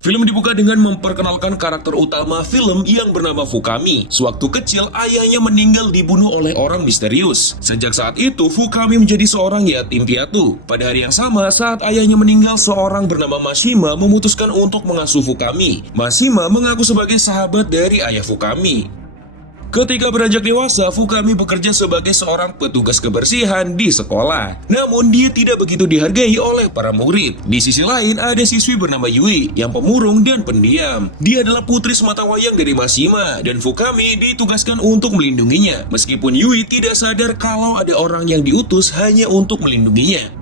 Film dibuka dengan memperkenalkan karakter utama film yang bernama Fukami. Sewaktu kecil, ayahnya meninggal dibunuh oleh orang misterius. Sejak saat itu, Fukami menjadi seorang yatim piatu. Pada hari yang sama, saat ayahnya meninggal, seorang bernama Mashima memutuskan untuk mengasuh Fukami. Mashima mengaku sebagai sahabat dari ayah Fukami. Ketika beranjak dewasa, Fukami bekerja sebagai seorang petugas kebersihan di sekolah. Namun, dia tidak begitu dihargai oleh para murid. Di sisi lain, ada siswi bernama Yui yang pemurung dan pendiam. Dia adalah putri sematawayang dari Mashima, dan Fukami ditugaskan untuk melindunginya. Meskipun Yui tidak sadar kalau ada orang yang diutus hanya untuk melindunginya.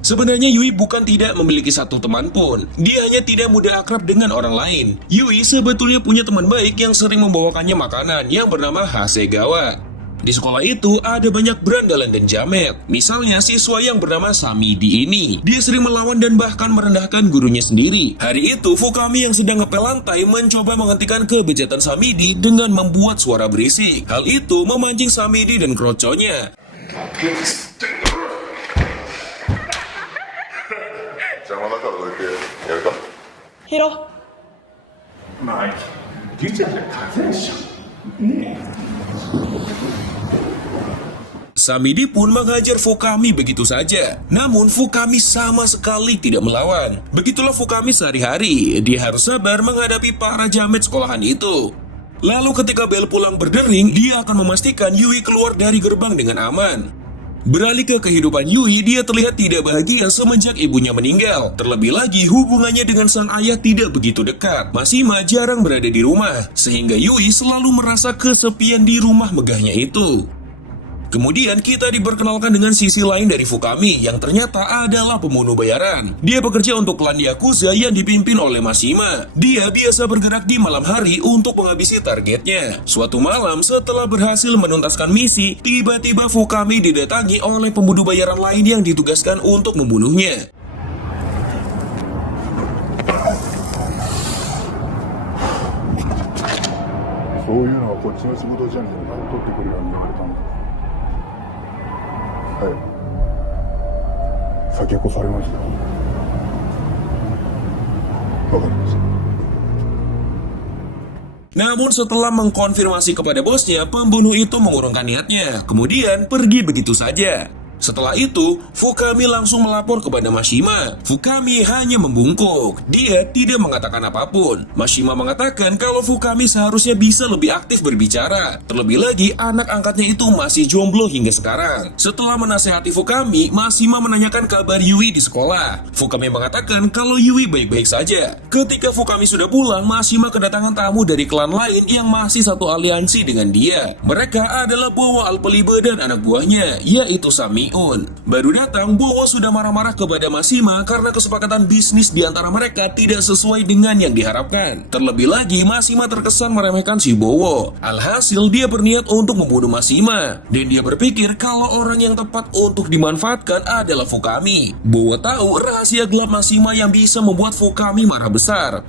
Sebenarnya Yui bukan tidak memiliki satu teman pun. Dia hanya tidak mudah akrab dengan orang lain. Yui sebetulnya punya teman baik yang sering membawakannya makanan yang bernama Hasegawa. Di sekolah itu ada banyak berandalan dan jamet. Misalnya siswa yang bernama Samidi ini. Dia sering melawan dan bahkan merendahkan gurunya sendiri. Hari itu Fukami yang sedang ngepel lantai mencoba menghentikan kebejatan Samidi dengan membuat suara berisik. Hal itu memancing Samidi dan kroconya. 邪魔だからどうやってやるか。ヘロ。まあ、言っちゃったら勝てんしょ。Samidi pun menghajar Fukami begitu saja. Namun Fukami sama sekali tidak melawan. Begitulah Fukami sehari-hari. Dia harus sabar menghadapi para jamet sekolahan itu. Lalu ketika bel pulang berdering, dia akan memastikan Yui keluar dari gerbang dengan aman. Beralih ke kehidupan Yui, dia terlihat tidak bahagia semenjak ibunya meninggal. Terlebih lagi, hubungannya dengan sang ayah tidak begitu dekat. Mashima jarang berada di rumah, sehingga Yui selalu merasa kesepian di rumah megahnya itu. Kemudian kita diperkenalkan dengan sisi lain dari Fukami yang ternyata adalah pembunuh bayaran. Dia bekerja untuk klan Yakuza yang dipimpin oleh Mashima. Dia biasa bergerak di malam hari untuk menghabisi targetnya. Suatu malam setelah berhasil menuntaskan misi, tiba-tiba Fukami didatangi oleh pembunuh bayaran lain yang ditugaskan untuk membunuhnya. Namun setelah mengkonfirmasi kepada bosnya, pembunuh itu mengurungkan niatnya, kemudian pergi begitu saja. Setelah itu, Fukami langsung melapor kepada Mashima. Fukami hanya membungkuk. Dia tidak mengatakan apapun. Mashima mengatakan kalau Fukami seharusnya bisa lebih aktif berbicara. Terlebih lagi, anak angkatnya itu masih jomblo hingga sekarang. Setelah menasehati Fukami, Mashima menanyakan kabar Yui di sekolah. Fukami mengatakan kalau Yui baik-baik saja. Ketika Fukami sudah pulang, Mashima kedatangan tamu dari klan lain yang masih satu aliansi dengan dia. Mereka adalah Bowo Alpelibe dan anak buahnya, yaitu Sami. Baru datang, Bowo sudah marah-marah kepada Mashima karena kesepakatan bisnis di antara mereka tidak sesuai dengan yang diharapkan. Terlebih lagi, Mashima terkesan meremehkan si Bowo. Alhasil, dia berniat untuk membunuh Mashima. Dan dia berpikir kalau orang yang tepat untuk dimanfaatkan adalah Fukami. Bowo tahu rahasia gelap Mashima yang bisa membuat Fukami marah besar.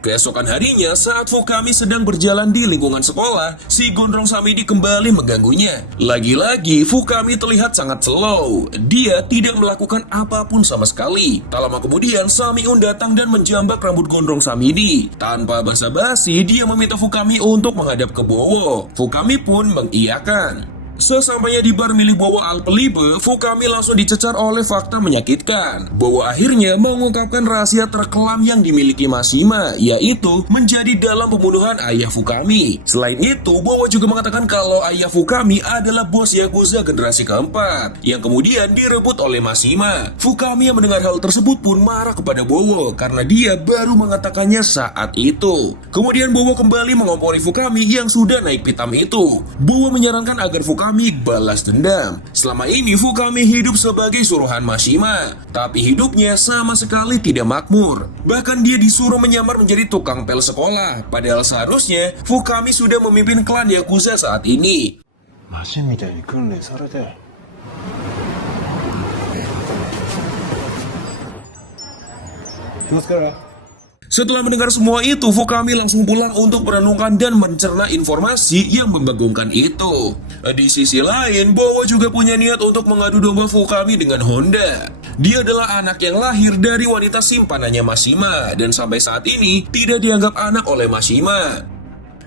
Keesokan harinya, saat Fukami sedang berjalan di lingkungan sekolah, si gondrong Samidi kembali mengganggunya. Lagi-lagi, Fukami terlihat sangat slow. Dia tidak melakukan apapun sama sekali. Tak lama kemudian, Samiun datang dan menjambak rambut gondrong Samidi. Tanpa basa-basi, dia meminta Fukami untuk menghadap ke Bowo. Fukami pun mengiyakan. Sesampainya di bar milik Bowo Alpelibe, Fukami langsung dicecar oleh fakta menyakitkan. Bowo akhirnya mengungkapkan rahasia terkelam yang dimiliki Mashima, yaitu menjadi dalam pembunuhan ayah Fukami. Selain itu, Bowo juga mengatakan kalau ayah Fukami adalah bos Yakuza generasi keempat, yang kemudian direbut oleh Mashima. Fukami yang mendengar hal tersebut pun marah kepada Bowo, karena dia baru mengatakannya saat itu. Kemudian Bowo kembali mengompori Fukami yang sudah naik pitam itu. Bowo menyarankan agar Fukami balas dendam. Selama ini Fukami hidup sebagai suruhan Mashima, tapi hidupnya sama sekali tidak makmur. Bahkan dia disuruh menyamar menjadi tukang pel sekolah. Padahal seharusnya Fukami sudah memimpin klan Yakuza saat ini. Setelah mendengar semua itu, Fukami langsung pulang untuk merenungkan dan mencerna informasi yang membagongkan itu. Di sisi lain, Bowo juga punya niat untuk mengadu domba Fukami dengan Honda. Dia adalah anak yang lahir dari wanita simpanannya Mashima dan sampai saat ini tidak dianggap anak oleh Mashima.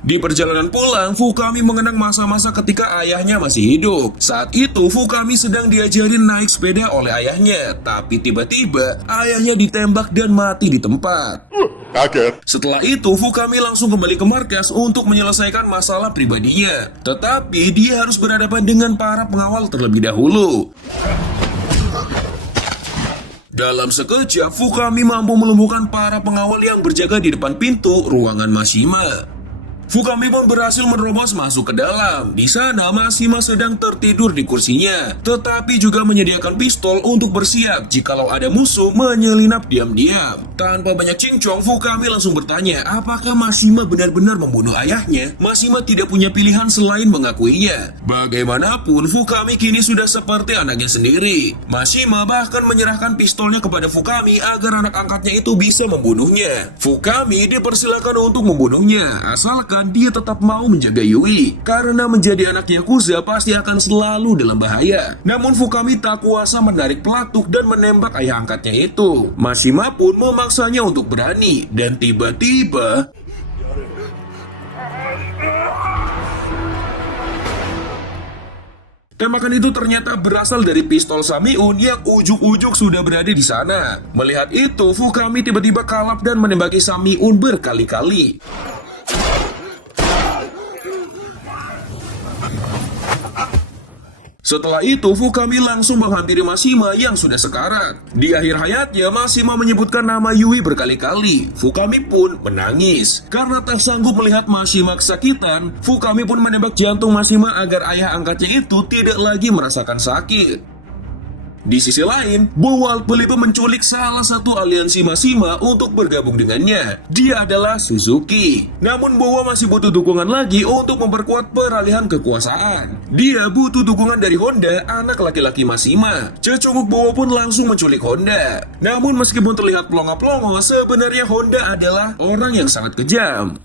Di perjalanan pulang, Fukami mengenang masa-masa ketika ayahnya masih hidup. Saat itu, Fukami sedang diajarin naik sepeda oleh ayahnya, tapi tiba-tiba ayahnya ditembak dan mati di tempat. Kaget. Setelah itu, Fukami langsung kembali ke markas untuk menyelesaikan masalah pribadinya. Tetapi, dia harus berhadapan dengan para pengawal terlebih dahulu. Dalam sekejap, Fukami mampu melumpuhkan para pengawal yang berjaga di depan pintu ruangan Mashima. Fukami pun berhasil menerobos masuk ke dalam. Di sana Mashima sedang tertidur di kursinya, tetapi juga menyediakan pistol untuk bersiap jikalau ada musuh menyelinap diam-diam. Tanpa banyak cincong, Fukami langsung bertanya apakah Mashima benar-benar membunuh ayahnya. Mashima tidak punya pilihan selain mengakuinya. Bagaimanapun, Fukami kini sudah seperti anaknya sendiri. Mashima bahkan menyerahkan pistolnya kepada Fukami agar anak angkatnya itu bisa membunuhnya. Fukami dipersilakan untuk membunuhnya, asalkan dia tetap mau menjaga Yui. Karena menjadi anak Yakuza pasti akan selalu dalam bahaya. Namun Fukami tak kuasa menarik pelatuk dan menembak ayah angkatnya itu. Mashima pun memaksanya untuk berani. Dan tiba-tiba tembakan itu ternyata berasal dari pistol Samiun yang ujuk-ujuk sudah berada di sana. Melihat itu, Fukami tiba-tiba kalap dan menembaki Samiun berkali-kali. Setelah itu, Fukami langsung menghampiri Mashima yang sudah sekarat. Di akhir hayatnya, Mashima menyebutkan nama Yui berkali-kali. Fukami pun menangis. Karena tak sanggup melihat Mashima kesakitan, Fukami pun menembak jantung Mashima agar ayah angkatnya itu tidak lagi merasakan sakit. Di sisi lain, Bowo Pelipper menculik salah satu aliansi Mashima untuk bergabung dengannya. Dia adalah Suzuki. Namun Bowo masih butuh dukungan lagi untuk memperkuat peralihan kekuasaan. Dia butuh dukungan dari Honda, anak laki-laki Mashima. Cecunguk Bowo pun langsung menculik Honda. Namun meskipun terlihat pelongo-pelongo, sebenarnya Honda adalah orang yang sangat kejam.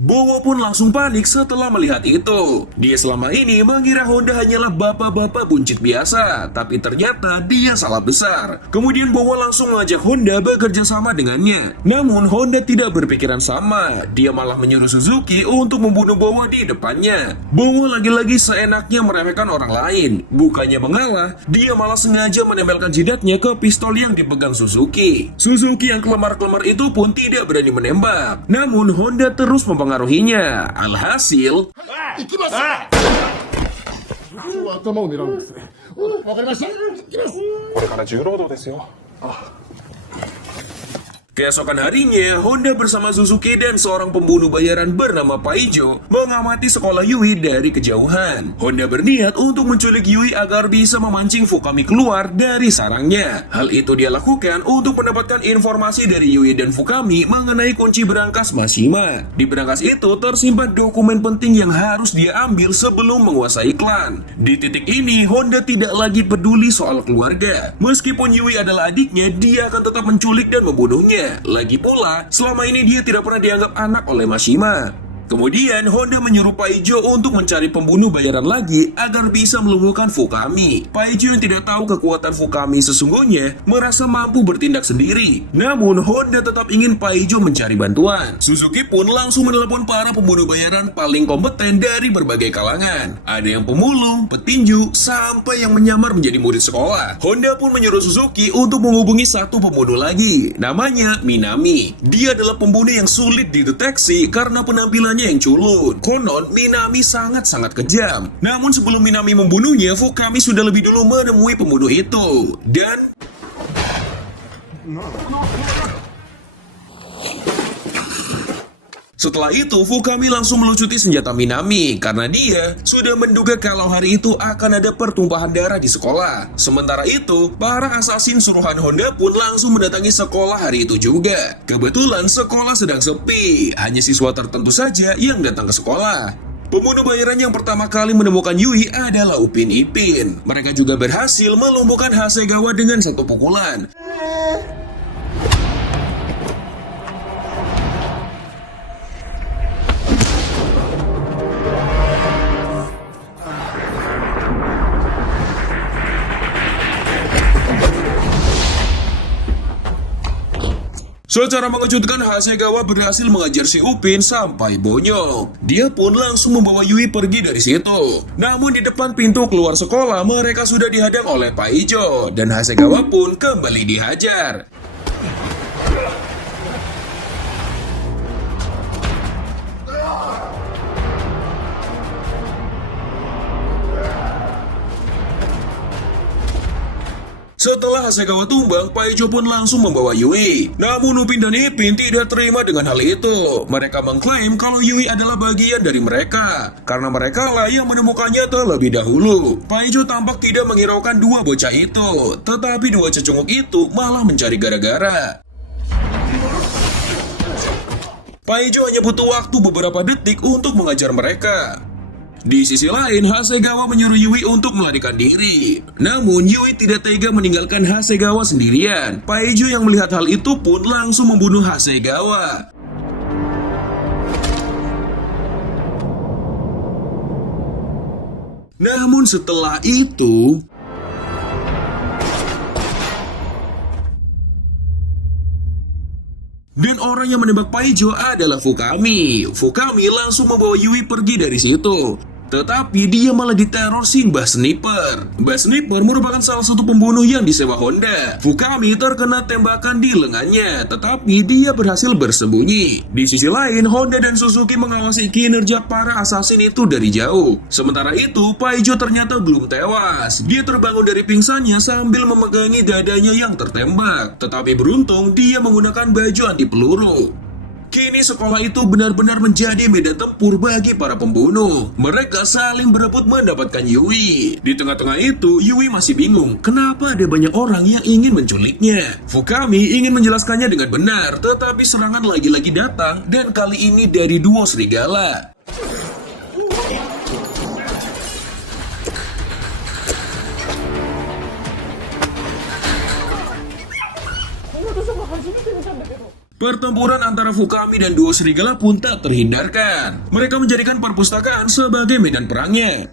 Bowo pun langsung panik setelah melihat itu. Dia selama ini mengira Honda hanyalah bapak-bapak buncit biasa, tapi ternyata dia salah besar. Kemudian Bowo langsung mengajak Honda bekerja sama dengannya. Namun Honda tidak berpikiran sama. Dia malah menyuruh Suzuki untuk membunuh Bowo di depannya. Bowo lagi-lagi seenaknya meremehkan orang lain. Bukannya mengalah, dia malah sengaja menempelkan jidatnya ke pistol yang dipegang Suzuki. Suzuki yang kelemar-kelemar itu pun tidak berani menembak. Namun Honda terus mempengaruhinya. Alhasil, 頭を狙うんですね。わかりました。行きます。これから重労働ですよ。 keesokan harinya, Honda bersama Suzuki dan seorang pembunuh bayaran bernama Paijo mengamati sekolah Yui dari kejauhan. Honda berniat untuk menculik Yui agar bisa memancing Fukami keluar dari sarangnya. Hal itu dia lakukan untuk mendapatkan informasi dari Yui dan Fukami mengenai kunci berangkas Mashima. Di berangkas itu tersimpan dokumen penting yang harus dia ambil sebelum menguasai klan. Di titik ini, Honda tidak lagi peduli soal keluarga. Meskipun Yui adalah adiknya, dia akan tetap menculik dan membunuhnya. Lagi pula, selama ini dia tidak pernah dianggap anak oleh Mashima. Kemudian Honda menyuruh Paijo untuk mencari pembunuh bayaran lagi agar bisa melumpuhkan Fukami. Paijo yang tidak tahu kekuatan Fukami sesungguhnya merasa mampu bertindak sendiri. Namun Honda tetap ingin Paijo mencari bantuan. Suzuki pun langsung menelepon para pembunuh bayaran paling kompeten dari berbagai kalangan. Ada yang pemulung, petinju, sampai yang menyamar menjadi murid sekolah. Honda pun menyuruh Suzuki untuk menghubungi satu pembunuh lagi. Namanya Minami. Dia adalah pembunuh yang sulit dideteksi karena penampilannya yang culun. Konon, Minami sangat-sangat kejam. Namun sebelum Minami membunuhnya, Fukami sudah lebih dulu menemui pembunuh itu. Dan setelah itu, Fukami langsung melucuti senjata Minami karena dia sudah menduga kalau hari itu akan ada pertumpahan darah di sekolah. Sementara itu, para asasin suruhan Honda pun langsung mendatangi sekolah hari itu juga. Kebetulan sekolah sedang sepi, hanya siswa tertentu saja yang datang ke sekolah. Pembunuh bayaran yang pertama kali menemukan Yui adalah Upin Ipin. Mereka juga berhasil melumpuhkan Hasegawa dengan satu pukulan. Secara mengejutkan, Hasegawa berhasil mengajar si Upin sampai bonyok. Dia pun langsung membawa Yui pergi dari situ. Namun di depan pintu keluar sekolah, mereka sudah dihadang oleh Pak Ijo, dan Hasegawa pun kembali dihajar. Setelah Hasegawa tumbang, Paijo pun langsung membawa Yui. Namun Upin dan Ipin tidak terima dengan hal itu. Mereka mengklaim kalau Yui adalah bagian dari mereka, karena mereka lah yang menemukannya terlebih dahulu. Paijo tampak tidak menghiraukan dua bocah itu, tetapi dua cecunguk itu malah mencari gara-gara. Paijo hanya butuh waktu beberapa detik untuk mengajar mereka. Di sisi lain, Hasegawa menyuruh Yui untuk melarikan diri. Namun, Yui tidak tega meninggalkan Hasegawa sendirian. Paijo yang melihat hal itu pun langsung membunuh Hasegawa. Namun setelah itu, dan orang yang menembak Paijo adalah Fukami. Fukami langsung membawa Yui pergi dari situ. Tetapi dia malah diteror si Mbah Sniper. Mbah Sniper merupakan salah satu pembunuh yang disewa Honda. Fukami terkena tembakan di lengannya, tetapi dia berhasil bersembunyi. Di sisi lain, Honda dan Suzuki mengawasi kinerja para asasin itu dari jauh. Sementara itu, Paijo ternyata belum tewas. Dia terbangun dari pingsannya sambil memegangi dadanya yang tertembak. Tetapi beruntung, dia menggunakan baju anti peluru. Kini sekolah itu benar-benar menjadi medan tempur bagi para pembunuh. Mereka saling berebut mendapatkan Yui. Di tengah-tengah itu, Yui masih bingung kenapa ada banyak orang yang ingin menculiknya. Fukami ingin menjelaskannya dengan benar, tetapi serangan lagi-lagi datang, dan kali ini dari duo serigala. Pertempuran antara Fukami dan duo serigala pun tak terhindarkan. Mereka menjadikan perpustakaan sebagai medan perangnya.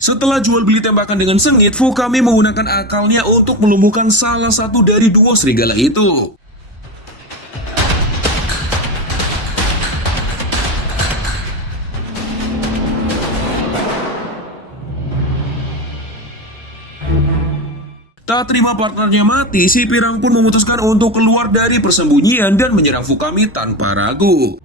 Setelah jual beli tembakan dengan sengit, Fukami menggunakan akalnya untuk melumpuhkan salah satu dari duo serigala itu. Tak terima partnernya mati, si pirang pun memutuskan untuk keluar dari persembunyian dan menyerang Fukami tanpa ragu.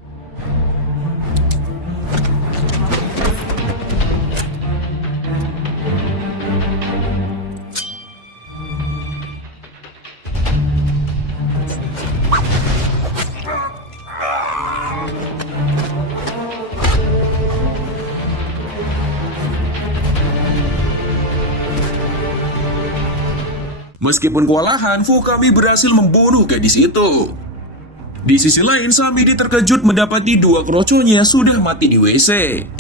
Meskipun kewalahan, Fukami berhasil membunuh gadis itu. Di sisi lain, Samidi terkejut mendapati dua kroconya sudah mati di WC.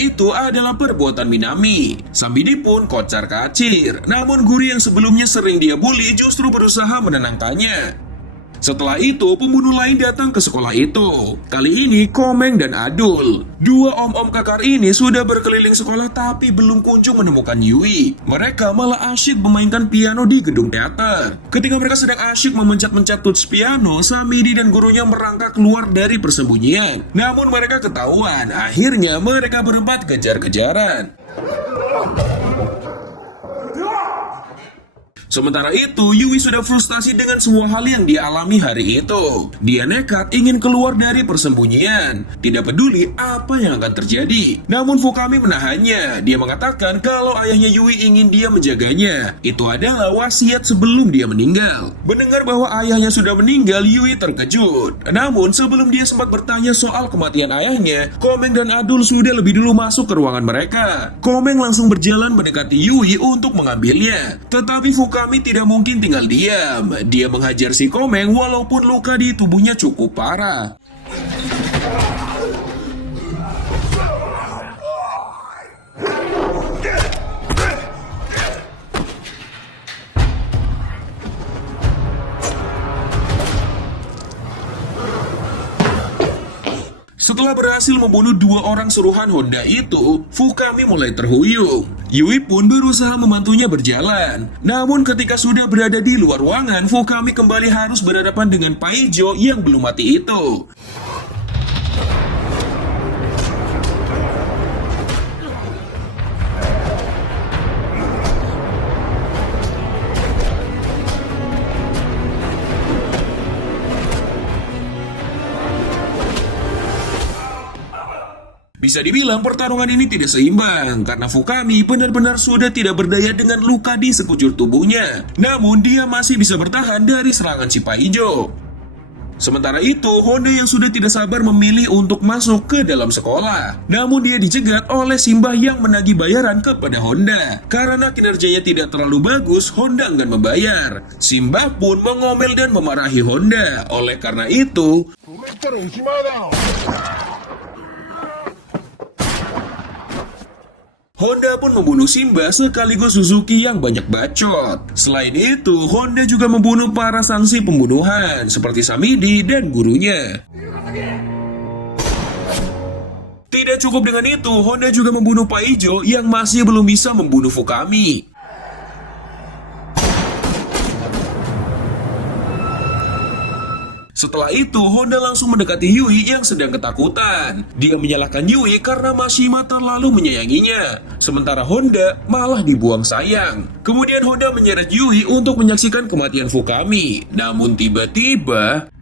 Itu adalah perbuatan Minami. Samidi pun kocar-kacir. Namun Guri yang sebelumnya sering dia bully justru berusaha menenangkannya. Setelah itu, pembunuh lain datang ke sekolah itu. Kali ini, Komeng dan Adul. Dua om-om kakar ini sudah berkeliling sekolah tapi belum kunjung menemukan Yui. Mereka malah asyik memainkan piano di gedung teater. Ketika mereka sedang asyik memencet-mencet tuts piano, Samidi dan gurunya merangkak keluar dari persembunyian. Namun mereka ketahuan. Akhirnya mereka berempat kejar-kejaran. Sementara itu, Yui sudah frustasi dengan semua hal yang dia alami hari itu. Dia nekat ingin keluar dari persembunyian, tidak peduli apa yang akan terjadi. Namun Fukami menahannya. Dia mengatakan kalau ayahnya Yui ingin dia menjaganya. Itu adalah wasiat sebelum dia meninggal. Mendengar bahwa ayahnya sudah meninggal, Yui terkejut. Namun sebelum dia sempat bertanya soal kematian ayahnya, Komeng dan Adul sudah lebih dulu masuk ke ruangan mereka. Komeng langsung berjalan mendekati Yui untuk mengambilnya. Tetapi Fukami tidak mungkin tinggal diam. Dia menghajar si Komeng walaupun luka di tubuhnya cukup parah. Setelah berhasil membunuh 2 orang suruhan Honda itu, Fukami mulai terhuyung. Yui pun berusaha membantunya berjalan. Namun ketika sudah berada di luar ruangan, Fukami kembali harus berhadapan dengan Paijo yang belum mati itu. Bisa dibilang pertarungan ini tidak seimbang karena Fukami benar-benar sudah tidak berdaya dengan luka di sekujur tubuhnya. Namun dia masih bisa bertahan dari serangan si Paijo. Sementara itu, Honda yang sudah tidak sabar memilih untuk masuk ke dalam sekolah. Namun dia dicegat oleh Simbah yang menagih bayaran kepada Honda. Karena kinerjanya tidak terlalu bagus, Honda enggan membayar. Simbah pun mengomel dan memarahi Honda. Oleh karena itu, Honda pun membunuh Simbah sekaligus Suzuki yang banyak bacot. Selain itu, Honda juga membunuh para sanksi pembunuhan seperti Samidi dan gurunya. Tidak cukup dengan itu, Honda juga membunuh Paijo yang masih belum bisa membunuh Fukami. Setelah itu, Honda langsung mendekati Yui yang sedang ketakutan. Dia menyalahkan Yui karena Mashima terlalu menyayanginya. Sementara Honda malah dibuang sayang. Kemudian Honda menyeret Yui untuk menyaksikan kematian Fukami. Namun tiba-tiba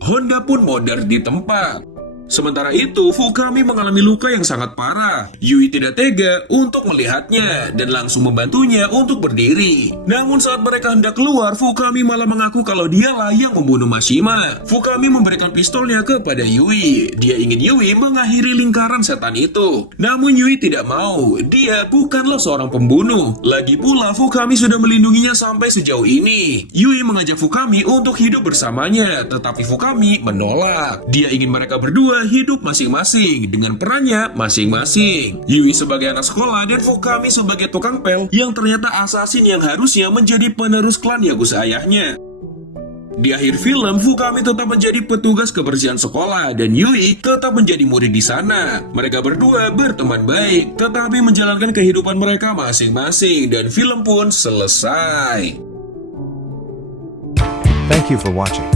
Honda pun modar di tempat. Sementara itu, Fukami mengalami luka yang sangat parah. Yui tidak tega untuk melihatnya dan langsung membantunya untuk berdiri. Namun saat mereka hendak keluar, Fukami malah mengaku kalau dialah yang membunuh Mashima. Fukami memberikan pistolnya kepada Yui. Dia ingin Yui mengakhiri lingkaran setan itu. Namun Yui tidak mau. Dia bukanlah seorang pembunuh. Lagi pula, Fukami sudah melindunginya sampai sejauh ini. Yui mengajak Fukami untuk hidup bersamanya, tetapi Fukami menolak. Dia ingin mereka berdua hidup masing-masing dengan perannya masing-masing. Yui sebagai anak sekolah dan Fukami sebagai tukang pel yang ternyata asasin yang harusnya menjadi penerus klan Yakuza ayahnya. Di akhir film, Fukami tetap menjadi petugas kebersihan sekolah dan Yui tetap menjadi murid di sana. Mereka berdua berteman baik, tetapi menjalankan kehidupan mereka masing-masing dan film pun selesai. Thank you for watching.